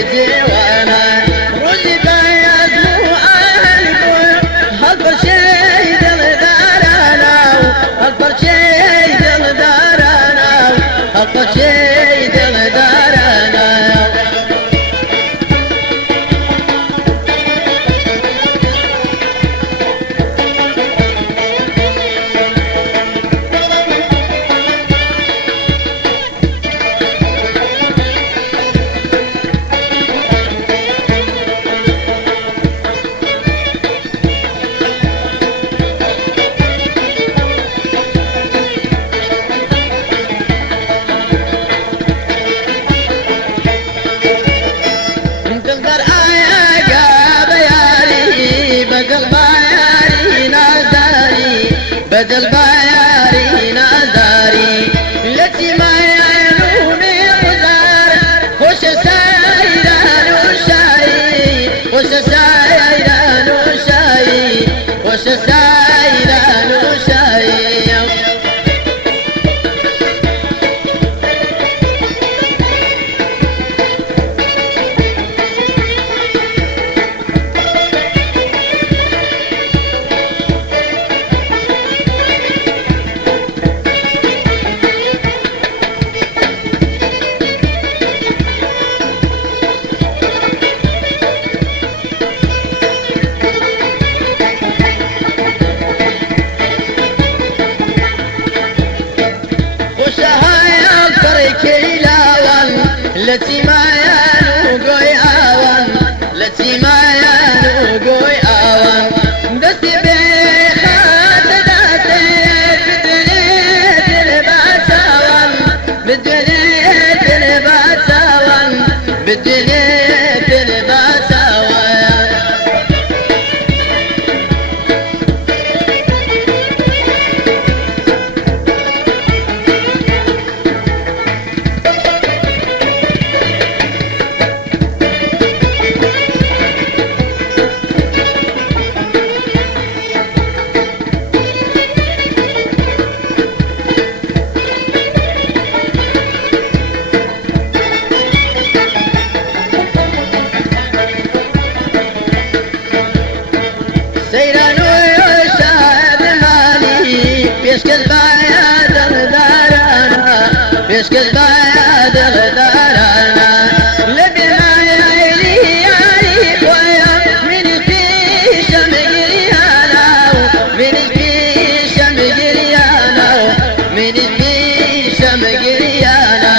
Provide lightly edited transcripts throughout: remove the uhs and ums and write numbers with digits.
جوانا رۆژی بەیازم و ئاهەنگۆ هەڵپەرچەی دڵدارانە و هەڵپەرچەی دڵدارانە و هەڵپەرچەی دڵدارانە بدل باري نازاري التي ما يعلوني غزار خوش سايران وشاي خوش سايران وشاي خوش سايران وشاي التي ما ينوغوي آوان التي ما ينوغوي آوان دستي بخات داتي بدنيت الباتاوان بدنيت الباتاوان بدنيت الباتاوان بيشكل بايا دردارانا بيشكل بايا دردارانا لبي ما يعيلي يعري خويا من البيشة مقريانا من البيشة مقريانا من البيشة مقريانا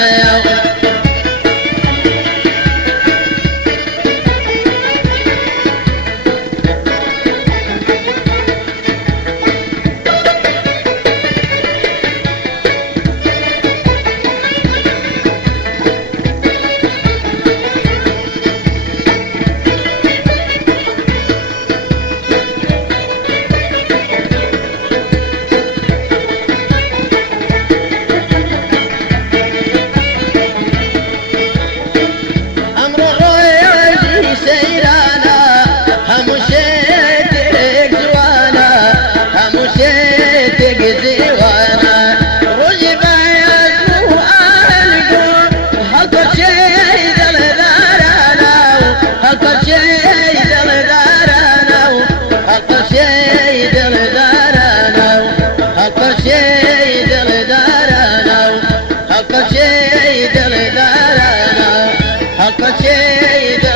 حق شيء